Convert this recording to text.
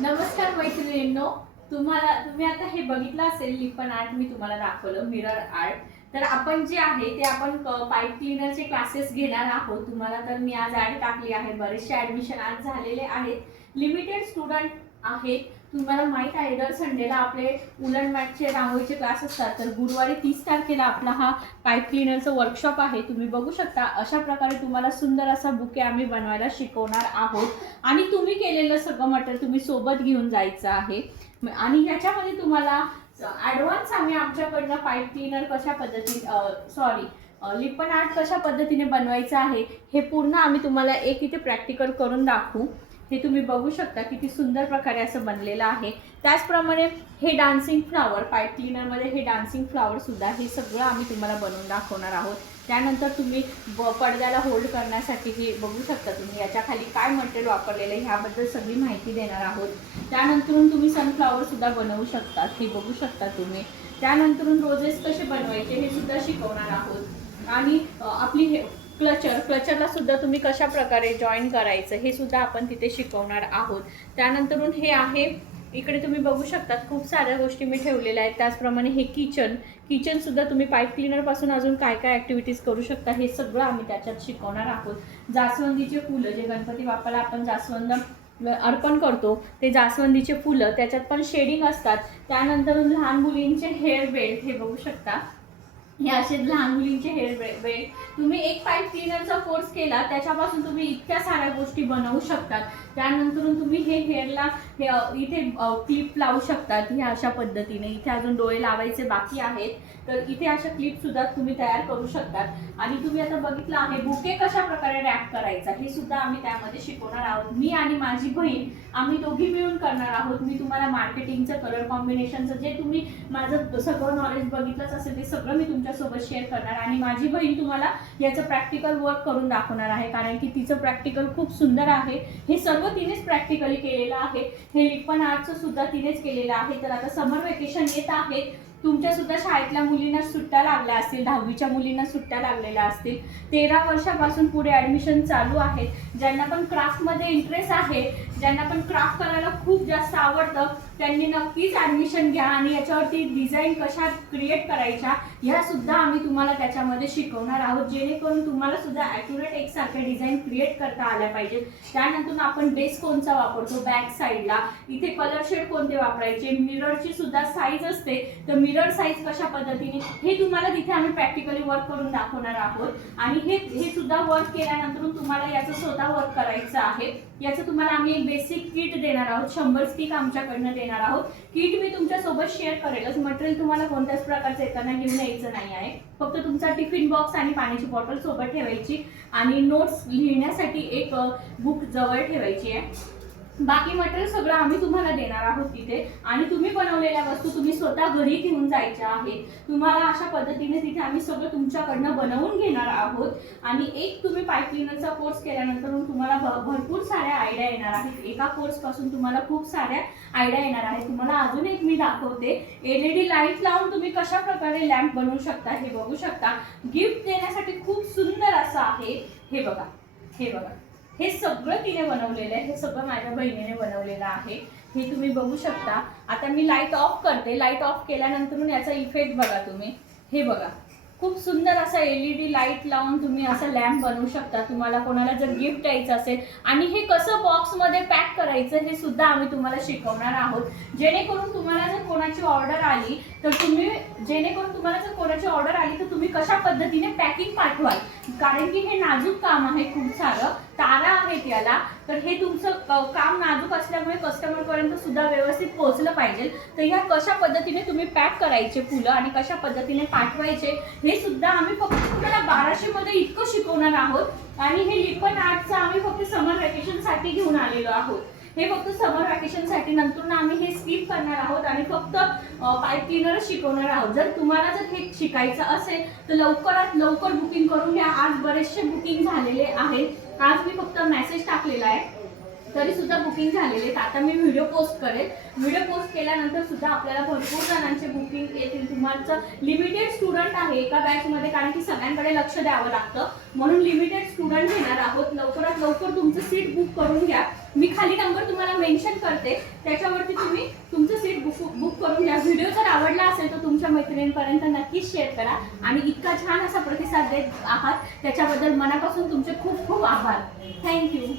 नमस्कार मैत्रिणींनो, तुम्ही आता हे बघितलं असेल लिपन आर्ट मी तुम्हाला दाखवलं मिरर आर्ट. तर आपण जे आहे ते आपण पाईप क्लीनरचे क्लासेस घेणार आहोत. तुम्हाला तर मी आज ॲड टाकली आहे. बरेचसे ॲडमिशन आज झालेले आहेत. लिमिटेड स्टुडंट आहेत. तुम्हाला माहीत आहे दर संडेला आपले उलन मॅटचे रांगोळीचे क्लास असतात. तर गुरुवारी 30 तारखेला आपला हा पाईप क्लीनरचा वर्कशॉप आहे. तुम्ही बघू शकता अशा प्रकारे तुम्हाला सुंदर असा बुके आम्ही बनवायला शिकवणार आहोत आणि तुम्ही केलेलं सगळं मटेरियल तुम्ही सोबत घेऊन जायचं आहे. आणि याच्यामध्ये तुम्हाला ॲडव्हान्स आम्ही आमच्याकडनं पाईप क्लीनर कशा पद्धतीने लिपन आर्ट कशा पद्धतीने बनवायचं आहे हे पूर्ण आम्ही तुम्हाला एक इथे प्रॅक्टिकल करून दाखवू. हे तुम्ही बघू शकता किती सुंदर प्रकारे असं बनलेलं आहे. त्याचप्रमाणे हे डान्सिंग फ्लावर पाईप क्लीनरमध्ये हे डान्सिंग फ्लावर सुद्धा हे सगळं आम्ही तुम्हाला बनवून दाखवणार आहोत. त्यानंतर तुम्ही पडद्याला होल्ड करण्यासाठी हे बघू शकता. तुम्ही याच्या खाली काय मटेरियल वापरलेलं आहे ह्याबद्दल सगळी माहिती देणार आहोत. त्यानंतरून तुम्ही सनफ्लावर सुद्धा बनवू शकता, हे बघू शकता तुम्ही. त्यानंतरून रोजेस कसे बनवायचे हे सुद्धा शिकवणार आहोत. आणि आपली हे क्लचरला सुद्धा तुम्ही कशा प्रकारे जॉईन करायचं हे सुद्धा आपण तिथे शिकवणार आहोत. त्यानंतरून हे आहे इकडे तुम्ही बघू शकता खूप साऱ्या गोष्टी मी ठेवलेल्या आहेत. त्याचप्रमाणे हे किचन सुद्धा तुम्ही पाईप क्लीनर पासून अजून काय काय ॲक्टिव्हिटीज करू शकता हे सगळं आम्ही त्याच्यात शिकवणार आहोत. जास्वंदीचे फुलं जे गणपती बाप्पाला आपण जास्वंद अर्पण करतो ते जास्वंदीचे फुलं त्याच्यात पण शेडिंग असतात. त्यानंतर लहान मुलींचे हेअर बेल्ट हे बघू शकता. हे असे लहान मुलींचे हेअर बेल्ट तुम्ही एक पाईप क्लीनरचा कोर्स केला त्याच्यापासून तुम्ही इतक्या साऱ्या गोष्टी बनवू शकतात. त्यानंतरून तुम्ही हे हेअरला इथे क्लिप लावू शकतात. ह्या अशा पद्धतीने इथे अजून डोळे लावायचे बाकी आहेत तर इथे अशा क्लिप सुद्धा तुम्ही तयार करू शकतात. आणि तुम्ही आता बघितलं आहे बुके कशा प्रकारे रॅप करायचा हे सुद्धा आम्ही त्यामध्ये शिकवणार आहोत. मी आणि माझी बहीण आम्ही दोघी मिळून करणार आहोत. मी तुम्हाला मार्केटिंगचं कलर कॉम्बिनेशनचं जे तुम्ही माझं सगळं नॉलेज बघितलंच असेल ते सगळं मी तुमच्यासोबत शेअर करणार. आणि माझी बहीण तुम्हाला याचं प्रॅक्टिकल वर्क करून दाखवणार आहे कारण की तिचं प्रॅक्टिकल खूप सुंदर आहे. हे सर्व तिनेच प्रॅक्टिकली केलेलं आहे. हे लिपन आर्टचं सुद्धा तिनेच केलेलं आहे. तर आता समर वेकेशन येत आहे. तुमच्या सुद्धा शाळेतल्या मुलींना सुट्ट्या लागल्या असतील, 10वीच्या मुलींना सुट्ट्या लागलेल्या असतील. 13 वर्षापासून पुढे ॲडमिशन चालू आहेत. ज्यांना पण क्राफ्टमध्ये इंटरेस्ट आहे, ज्यांना पण क्राफ्ट करायला खूप जास्त आवडतं त्यांनी नक्कीच ॲडमिशन घ्या. आणि याच्यावरती डिझाईन कशा क्रिएट करायच्या ह्या सुद्धा आम्ही तुम्हाला त्याच्यामध्ये शिकवणार आहोत जेणेकरून तुम्हाला सुद्धा ॲक्युरेट एकसारख्या डिझाईन क्रिएट करता आल्या पाहिजे. त्यानंतर आपण बेस कोणचा वापरतो बॅक साईडला, इथे कलर शेड कोणते वापरायचे, मिररची सुद्धा साईज असते तर मिरर साईज कशा पद्धतीने हे तुम्हाला तिथे आम्ही प्रॅक्टिकली वर्क करून दाखवणार आहोत. आणि हे सुद्धा वर्क केल्यानंतर तुम्हाला याचं स्वतः वर्क करायचं आहे. याचं तुम्हाला आम्ही एक बेसिक किट देणार आहोत. 100 स्टिक आमच्याकडनं देणार आहोत. किट मी तुमच्यासोबत शेअर करेलच. मटेरियल तुम्हाला कोणत्याच प्रकारचं येताना घेऊन यायचं नाही आहे. फक्त तुमचा टिफिन बॉक्स आणि पाण्याची बॉटल सोबत ठेवायची आणि नोट्स लिहिण्यासाठी एक बुक जवळ ठेवायची आहे. बाकी मटेरियल सगळं आम्ही तुम्हाला देणार आहोत तिथे. आणि तुम्ही बनवलेल्या वस्तू तुम्ही स्वतः घरी घेऊन जायच्या आहेत. तुम्हाला अशा पद्धतीने तिथे आम्ही सगळं तुमच्याकडनं बनवून घेणार आहोत. आणि एक तुम्ही पाईप क्लीनरचा कोर्स केल्यानंतर तुम्हाला भरपूर साऱ्या आयडिया येणार आहेत. एका कोर्सपासून तुम्हाला खूप साऱ्या आयडिया येणार आहेत. तुम्हाला अजून एक मी दाखवते. LED लाईट लावून तुम्ही कशा प्रकारे लॅम्प बनवू शकता हे बघू शकता. गिफ्ट देण्यासाठी खूप सुंदर असं आहे. हे बघा, हे बघा, हे सगळं तिने बनवलेलं आहे. हे सगळं माझ्या बहिणीने बनवलेलं आहे. हे तुम्ही बघू शकता. आता मी लाईट ऑफ करते. लाईट ऑफ केल्यानंतर याचा इफेक्ट बघा तुम्ही. हे बघा खूप सुंदर असा LED लाईट लावून तुम्ही असं लॅम्प बनवू शकता. तुम्हाला कोणाला जर गिफ्ट द्यायचं असेल आणि हे कसं बॉक्समध्ये पॅक करायचं हे सुद्धा आम्ही तुम्हाला शिकवणार आहोत. जेणेकरून तुम्हाला जर कोणाची ऑर्डर आली तर तुम्ही कशा पद्धतीने पॅकिंग पाठवाल कारण की हे नाजूक काम आहे. खूप सारं तारा आहेत याला. तर हे तुमचं काम नाजूक असल्यामुळे कस्टमरपर्यंत सुद्धा व्यवस्थित पोहोचलं पाहिजे. तर ह्या कशा पद्धतीने तुम्ही पॅक करायचे फुलं आणि कशा पद्धतीने पाठवायचे हे सुद्धा आम्ही फक्त तुम्हाला 1200 मध्ये इतकं शिकवणार आहोत. आणि हे लिपन आर्टचं आम्ही फक्त समर वेकेशनसाठी घेऊन आलेलो आहोत. हे फक्त समर वॅकेशनसाठी. नंतर आम्ही हे स्किप करणार आहोत आणि फक्त पाईप क्लीनरच शिकवणार आहोत. जर तुम्हाला जर हे शिकायचं असेल तर लवकरात लवकर बुकिंग करून घ्या. आज बरेचसे बुकिंग झालेले आहेत. आज मी फक्त मेसेज टाकलेला आहे. तरी सुद्धा बुकिंग झालेले आहेत. आता मी व्हिडिओ पोस्ट करेल. व्हिडिओ पोस्ट केल्यानंतर सुद्धा आपल्याला भरपूर जणांचे बुकिंग येतील. तुमचं लिमिटेड स्टुडंट आहे एका बॅचमध्ये, कारण की सगळ्यांकडे लक्ष द्यावं लागतं, म्हणून लिमिटेड स्टुडंट घेणार आहोत. लवकरात लवकर तुमचं सीट बुक करून घ्या. मी खाली नंबर तुम्हाला मेन्शन करते, त्याच्यावरती तुम्ही तुमचं सीट बुक करून घ्या. व्हिडिओ जर आवडला असेल तर तुमच्या मैत्रिणींपर्यंत नक्कीच शेअर करा. आणि इतका छान असा प्रतिसाद देत आहात त्याच्याबद्दल मनापासून तुमचे खूप खूप आभार. थँक्यू.